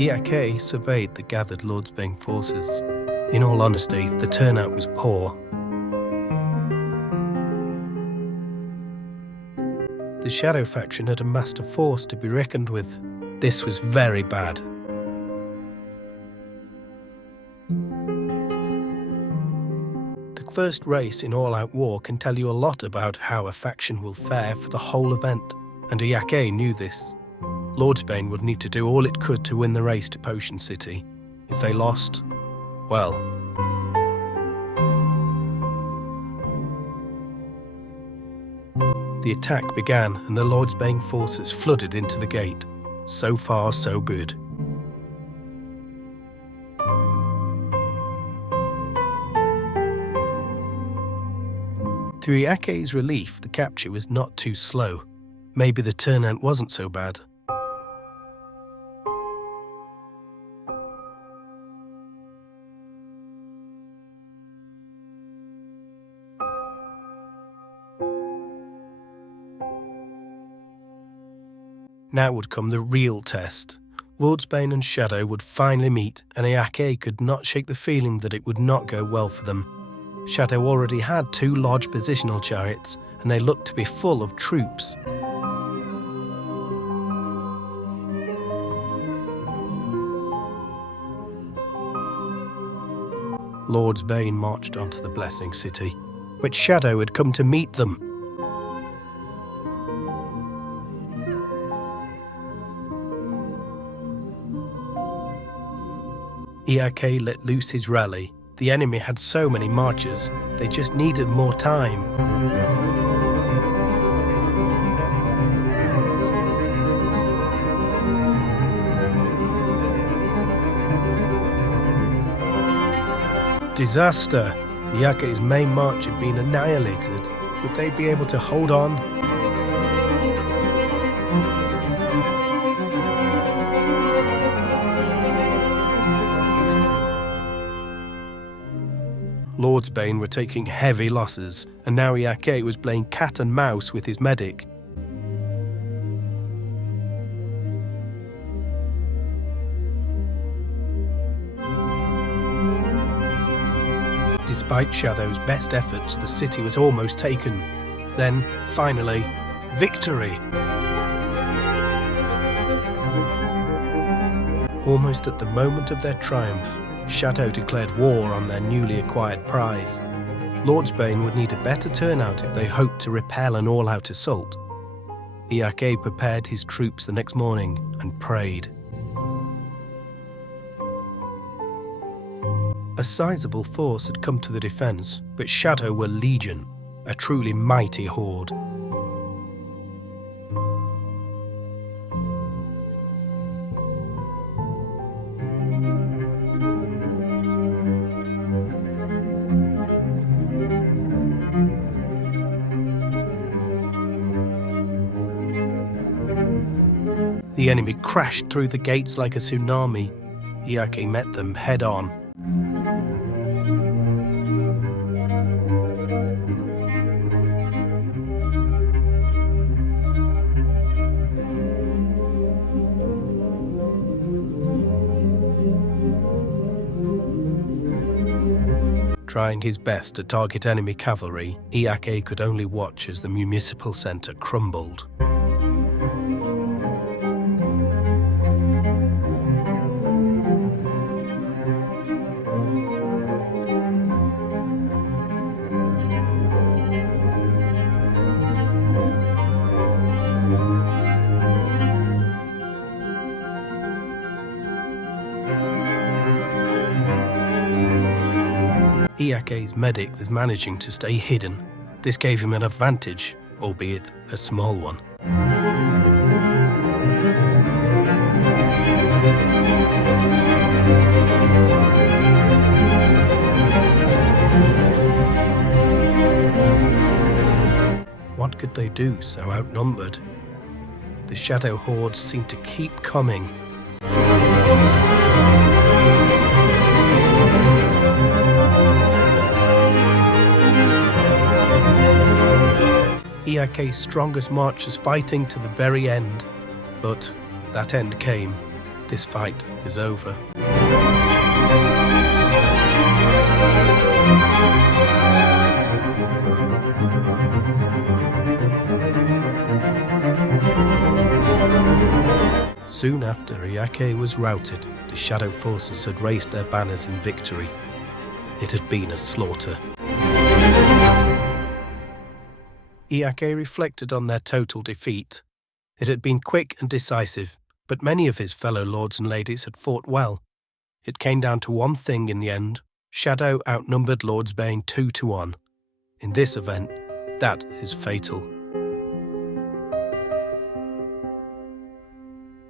Eyaka surveyed the gathered Lordsbane forces. In all honesty, the turnout was poor. The Shadow faction had amassed a force to be reckoned with. This was very bad. The first race in all-out war can tell you a lot about how a faction will fare for the whole event, and Eyaka knew this. Lordsbane would need to do all it could to win the race to Potion City. If they lost, well... The attack began and the Lordsbane forces flooded into the gate. So far, so good. To Eyaka's relief, the capture was not too slow. Maybe the turnout wasn't so bad. Now would come the real test. Lordsbane and Shadow would finally meet, and Eyaka could not shake the feeling that it would not go well for them. Shadow already had 2 large positional chariots, and they looked to be full of troops. Lordsbane marched onto the Blessing City, but Shadow had come to meet them. Eyaka let loose his rally. The enemy had so many marchers, they just needed more time. Disaster! Eyaka's main march had been annihilated. Would they be able to hold on? Lordsbane were taking heavy losses, and now Eyaka was playing cat and mouse with his medic. Despite Shadow's best efforts, the city was almost taken. Then, finally, victory! Almost at the moment of their triumph, Shadow declared war on their newly acquired prize. Lordsbane would need a better turnout if they hoped to repel an all-out assault. Eyaka prepared his troops the next morning and prayed. A sizable force had come to the defence, but Shadow were legion, a truly mighty horde. The enemy crashed through the gates like a tsunami. Eyaka met them head-on. Trying his best to target enemy cavalry, Eyaka could only watch as the municipal centre crumbled. Eyaka's medic was managing to stay hidden. This gave him an advantage, albeit a small one. What could they do so outnumbered? The Shadow hordes seemed to keep coming. Eyaka's strongest marchers fighting to the very end. But that end came. this fight is over. Soon after Eyaka was routed, the Shadow forces had raised their banners in victory. It had been a slaughter. Eyaka reflected on their total defeat. It had been quick and decisive, but many of his fellow lords and ladies had fought well. It came down to one thing in the end. Shadow outnumbered Lordsbane 2-1. In this event, that is fatal.